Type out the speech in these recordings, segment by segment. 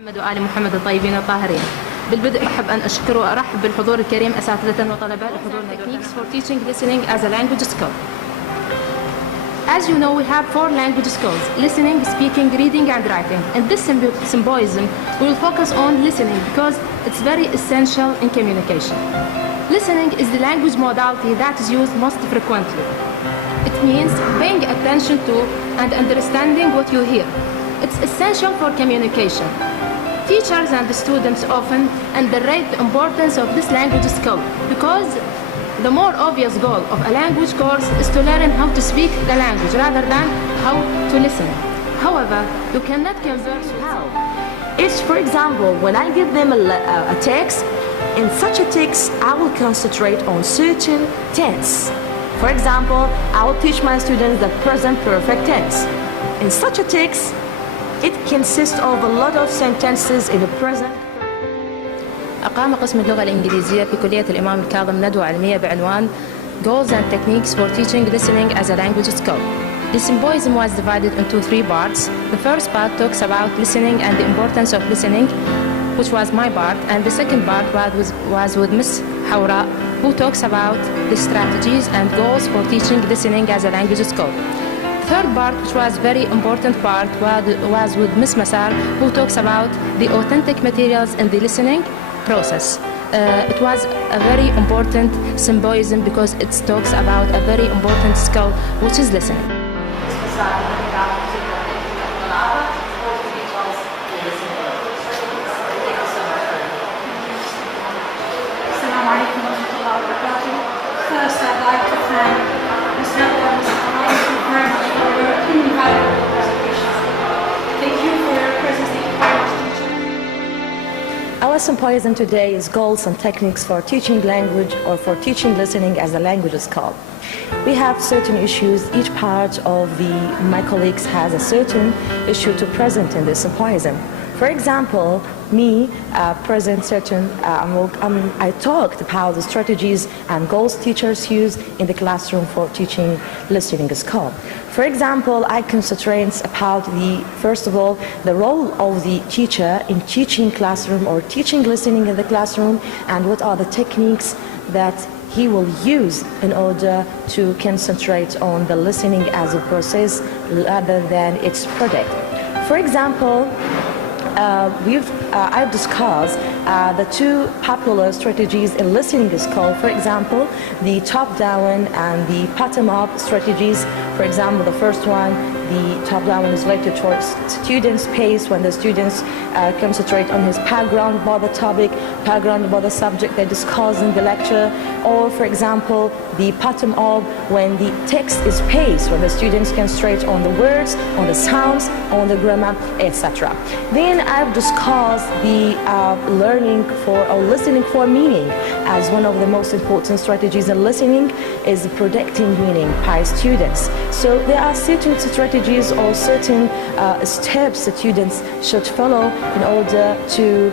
محمد وآل محمد الطيبين الطاهرين. بالبدء أحب أن أشكر وأرحب بالحضور الكريم أساتذة وطلباء لحضور Techniques for Teaching Listening as a Language Skill. As you know, we have 4 language skills: listening, speaking, reading, and writing. In this symposium, we will focus on listening because it's very essential in communication. Listening is the language modality that is used most frequently. It means paying attention to and understanding what you hear. It's essential for communication. Teachers and students often underrate the importance of this language skill because the more obvious goal of a language course is to learn how to speak the language rather than how to listen. However, you cannot converse with how. It's, for example, when I give them a text, in such a text, I will concentrate on certain tense. For example, I will teach my students the present perfect tense. In such a text, it consists of a lot of sentences in the present. أقام قسم اللغة الإنجليزية في كلية الإمام الكاظم ندوة علمية بعنوان Goals and Techniques for Teaching Listening as a Language Skill. The symposium was divided into 3 parts. The first part talks about listening and the importance of listening, which was my part, and the second part was with Ms. Hawra, who talks about the strategies and goals for teaching listening as a language skill. The third part, which was very important part, was with Ms. Masar, who talks about the authentic materials in the listening process. It was a very important symposium because it talks about a very important skill, which is listening. First, I'd like to thank Ms. ندوة very much for your invaluable presentation. Thank you for your presence. Thank you very much, teacher. Our symposium today is Goals and Techniques for Teaching Language or for Teaching Listening as a Language Skill. We have certain issues. Each part of my colleagues has a certain issue to present in this symposium. For example, me present certain, I talked about the strategies and goals teachers use in the classroom for teaching listening skill. For example, I concentrate about first of all, the role of the teacher in teaching classroom or teaching listening in the classroom, and what are the techniques that he will use in order to concentrate on the listening as a process rather than its product. For example, I've discussed the 2 popular strategies in listening skill. For example, the top-down and the bottom-up strategies. For example, the first one, the top-down is related towards students' pace, when the students concentrate on his background about the topic, background about the subject they discuss in the lecture. Or, for example, the bottom-up, when the text is paced, when the students concentrate on the words, on the sounds, on the grammar, etc. Then I've discussed the learning for or listening for meaning as one of the most important strategies in listening is predicting meaning by students. So there are certain strategies or certain steps that students should follow in order to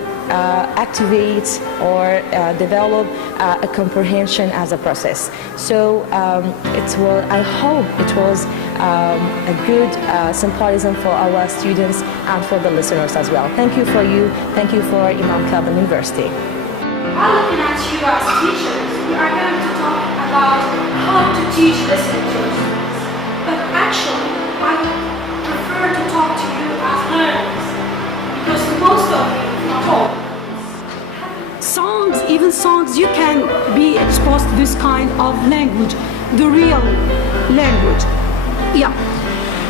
activate or develop a comprehension as a process. So I hope it was a good symposium for our students and for the listeners as well. Thank you for you. Thank you for Imam Kadim University. While looking at you as teachers, we are going to talk about how to teach listening to students. But actually, I would prefer to talk to you as learners, because most of you, not all, even songs, you can be exposed to this kind of language, the real language. Yeah.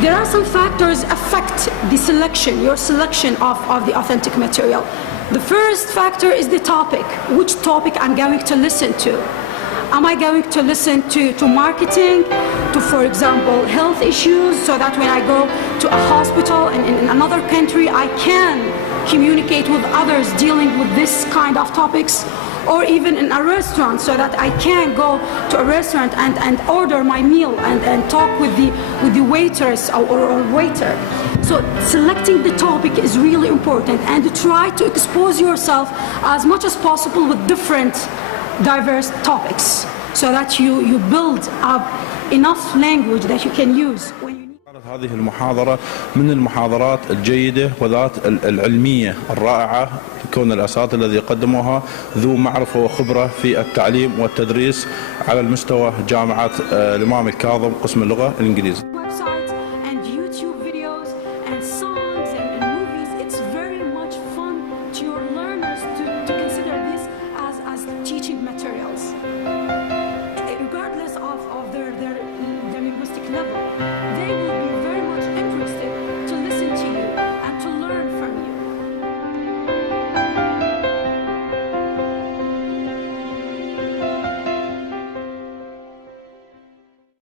There are some factors affect the selection, your selection of the authentic material. The first factor is the topic. Which topic I'm going to listen to? Am I going to listen to marketing, to, for example, health issues, so that when I go to a hospital in another country, I can communicate with others dealing with this kind of topics? Or even in a restaurant, so that I can go to a restaurant and order my meal and talk with the waitress or waiter. So selecting the topic is really important, and try to expose yourself as much as possible with different diverse topics, so that you build up enough language that you can use when you need. هذه المحاضرة من المحاضرات الجيدة وذات العلمية الرائعة، كون الأساتذة الذي قدموها ذو معرفة وخبرة في التعليم والتدريس على المستوى جامعة الإمام الكاظم قسم اللغة الإنجليزية.